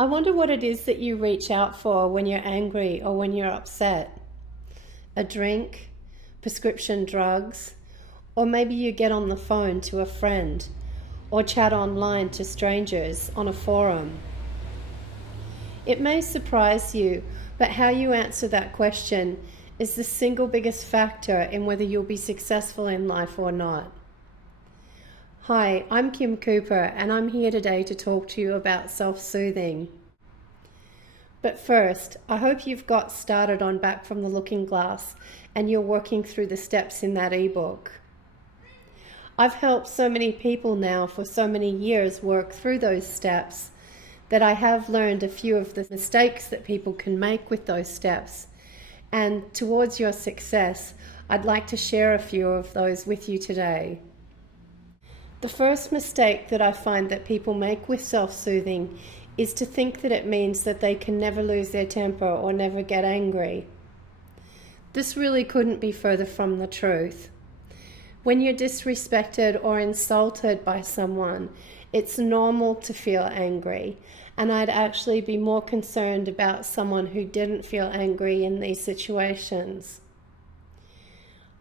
I wonder what it is that you reach out for when you're angry or when you're upset. A drink, prescription drugs, or maybe you get on the phone to a friend or chat online to strangers on a forum. It may surprise you, but how you answer that question is the single biggest factor in whether you'll be successful in life or not. Hi, I'm Kim Cooper, and I'm here today to talk to you about self-soothing. But first, I hope you've got started on Back from the Looking Glass and you're working through the steps in that ebook. I've helped so many people now for so many years work through those steps that I have learned a few of the mistakes that people can make with those steps. And towards your success, I'd like to share a few of those with you today. The first mistake that I find that people make with self-soothing is to think that it means that they can never lose their temper or never get angry. This really couldn't be further from the truth. When you're disrespected or insulted by someone, it's normal to feel angry, and I'd actually be more concerned about someone who didn't feel angry in these situations.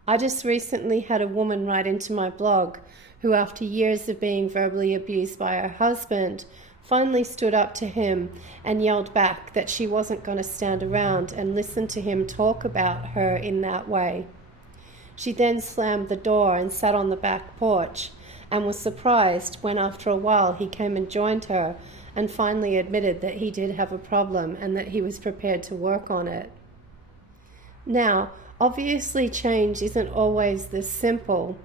I just recently had a woman write into my blog who, after years of being verbally abused by her husband, finally stood up to him and yelled back that she wasn't going to stand around and listen to him talk about her in that way. She then slammed the door and sat on the back porch and was surprised when after a while he came and joined her and finally admitted that he did have a problem and that he was prepared to work on it. Now, obviously change isn't always this simple,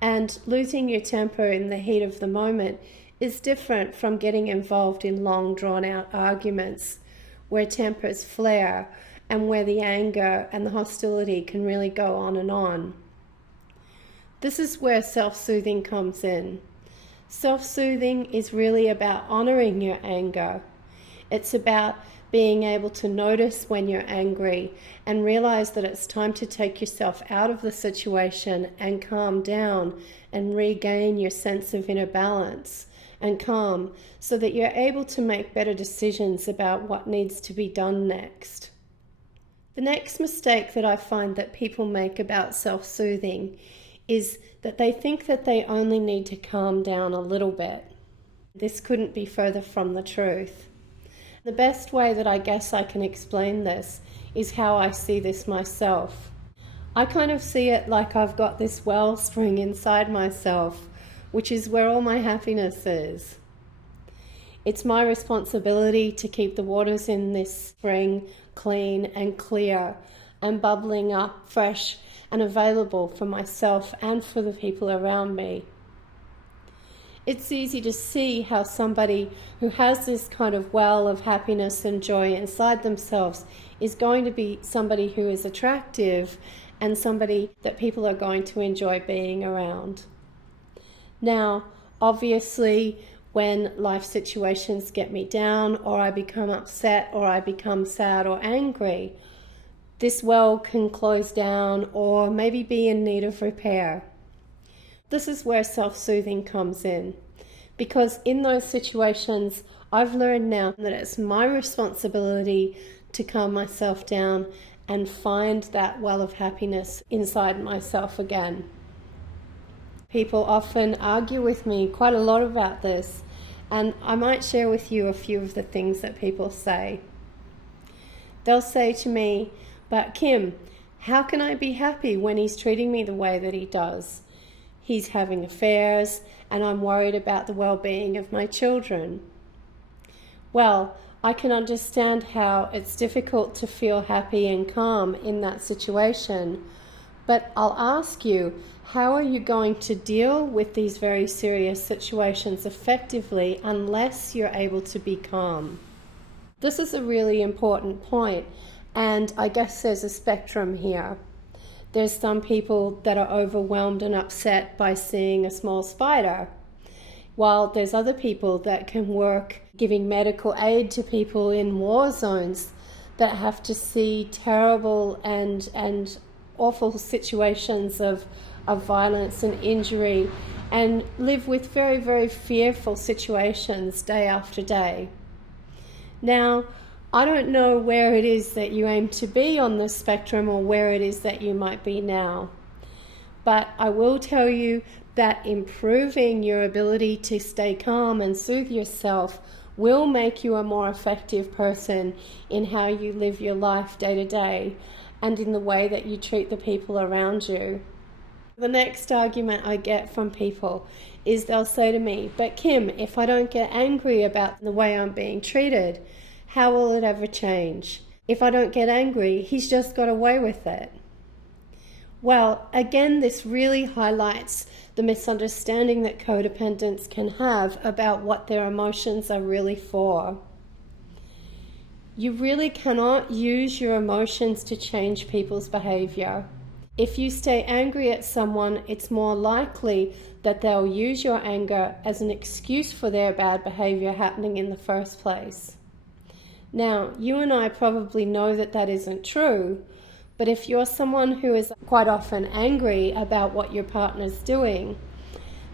and losing your temper in the heat of the moment is different from getting involved in long drawn-out arguments where tempers flare and where the anger and the hostility can really go on and on. This is where self-soothing comes in. Self-soothing is really about honoring your anger. It's about being able to notice when you're angry and realize that it's time to take yourself out of the situation and calm down and regain your sense of inner balance and calm so that you're able to make better decisions about what needs to be done next. The next mistake that I find that people make about self-soothing is that they think that they only need to calm down a little bit. This couldn't be further from the truth. The best way that I guess I can explain this is how I see this myself. I kind of see it like I've got this wellspring inside myself, which is where all my happiness is. It's my responsibility to keep the waters in this spring clean and clear and bubbling up fresh and available for myself and for the people around me. It's easy to see how somebody who has this kind of well of happiness and joy inside themselves is going to be somebody who is attractive and somebody that people are going to enjoy being around. Now, obviously, when life situations get me down or I become upset or I become sad or angry, this well can close down or maybe be in need of repair. This is where self-soothing comes in, because in those situations, I've learned now that it's my responsibility to calm myself down and find that well of happiness inside myself again. People often argue with me quite a lot about this, and I might share with you a few of the things that people say. They'll say to me, "But Kim, how can I be happy when he's treating me the way that he does? He's having affairs, and I'm worried about the well-being of my children." Well, I can understand how it's difficult to feel happy and calm in that situation, but I'll ask you, how are you going to deal with these very serious situations effectively unless you're able to be calm? This is a really important point, and I guess there's a spectrum here. There's some people that are overwhelmed and upset by seeing a small spider, while there's other people that can work giving medical aid to people in war zones that have to see terrible and awful situations of violence and injury and live with very, very fearful situations day after day. Now, I don't know where it is that you aim to be on the spectrum or where it is that you might be now, but I will tell you that improving your ability to stay calm and soothe yourself will make you a more effective person in how you live your life day to day and in the way that you treat the people around you. The next argument I get from people is they'll say to me, "But Kim, if I don't get angry about the way I'm being treated, how will it ever change? If I don't get angry, he's just got away with it." Well, again, this really highlights the misunderstanding that codependents can have about what their emotions are really for. You really cannot use your emotions to change people's behavior. If you stay angry at someone, it's more likely that they'll use your anger as an excuse for their bad behavior happening in the first place. Now, you and I probably know that that isn't true, but if you're someone who is quite often angry about what your partner's doing,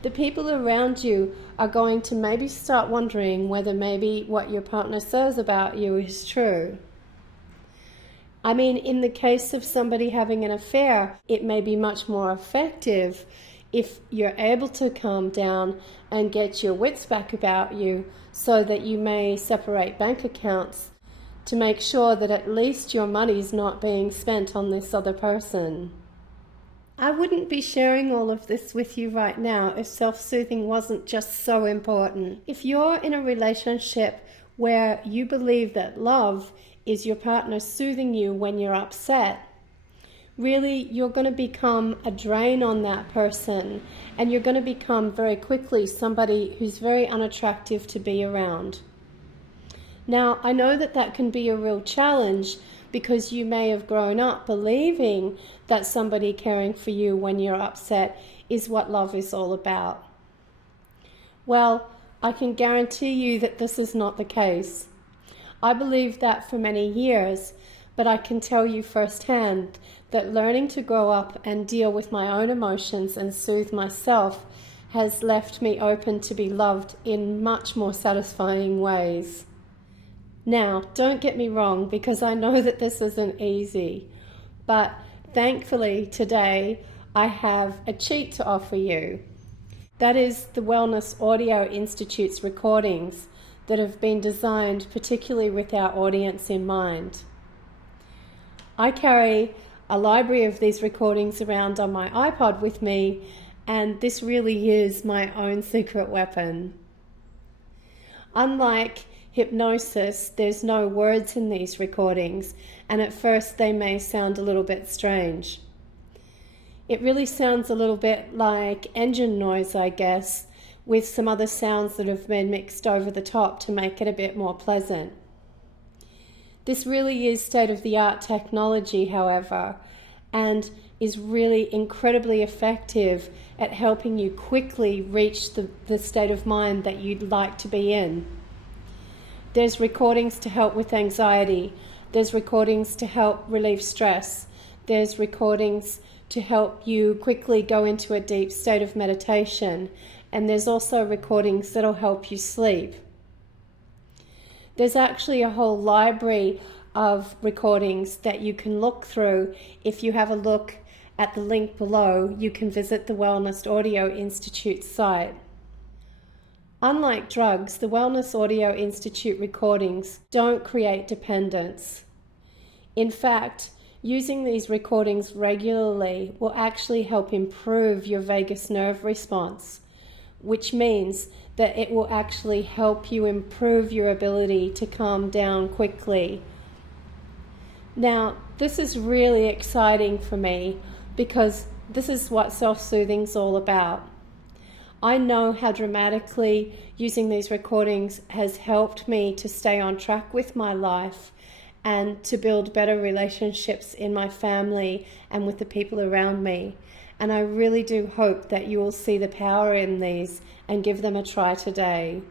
the people around you are going to maybe start wondering whether maybe what your partner says about you is true. I mean, in the case of somebody having an affair, it may be much more effective if you're able to calm down and get your wits back about you so that you may separate bank accounts to make sure that at least your money's not being spent on this other person. I wouldn't be sharing all of this with you right now if self-soothing wasn't just so important. If you're in a relationship where you believe that love is your partner soothing you when you're upset, really you're going to become a drain on that person, and you're going to become very quickly somebody who's very unattractive to be around. Now, I know that that can be a real challenge because you may have grown up believing that somebody caring for you when you're upset is what love is all about. Well, I can guarantee you that this is not the case. I believed that for many years, but I can tell you firsthand that learning to grow up and deal with my own emotions and soothe myself has left me open to be loved in much more satisfying ways. Now, don't get me wrong, because I know that this isn't easy, but thankfully today I have a cheat to offer you. That is the Wellness Audio Institute's recordings that have been designed particularly with our audience in mind. I carry a library of these recordings around on my iPod with me, and this really is my own secret weapon. Unlike hypnosis, there's no words in these recordings, and at first they may sound a little bit strange. It really sounds a little bit like engine noise, I guess, with some other sounds that have been mixed over the top to make it a bit more pleasant. This really is state-of-the-art technology, however, and is really incredibly effective at helping you quickly reach the state of mind that you'd like to be in. There's recordings to help with anxiety. There's recordings to help relieve stress. There's recordings to help you quickly go into a deep state of meditation. And there's also recordings that'll help you sleep. There's actually a whole library of recordings that you can look through. If you have a look at the link below, you can visit the Wellness Audio Institute's site. Unlike drugs, the Wellness Audio Institute recordings don't create dependence. In fact, using these recordings regularly will actually help improve your vagus nerve response, which means that it will actually help you improve your ability to calm down quickly. Now, this is really exciting for me because this is what self-soothing's all about. I know how dramatically using these recordings has helped me to stay on track with my life and to build better relationships in my family and with the people around me. And I really do hope that you will see the power in these and give them a try today.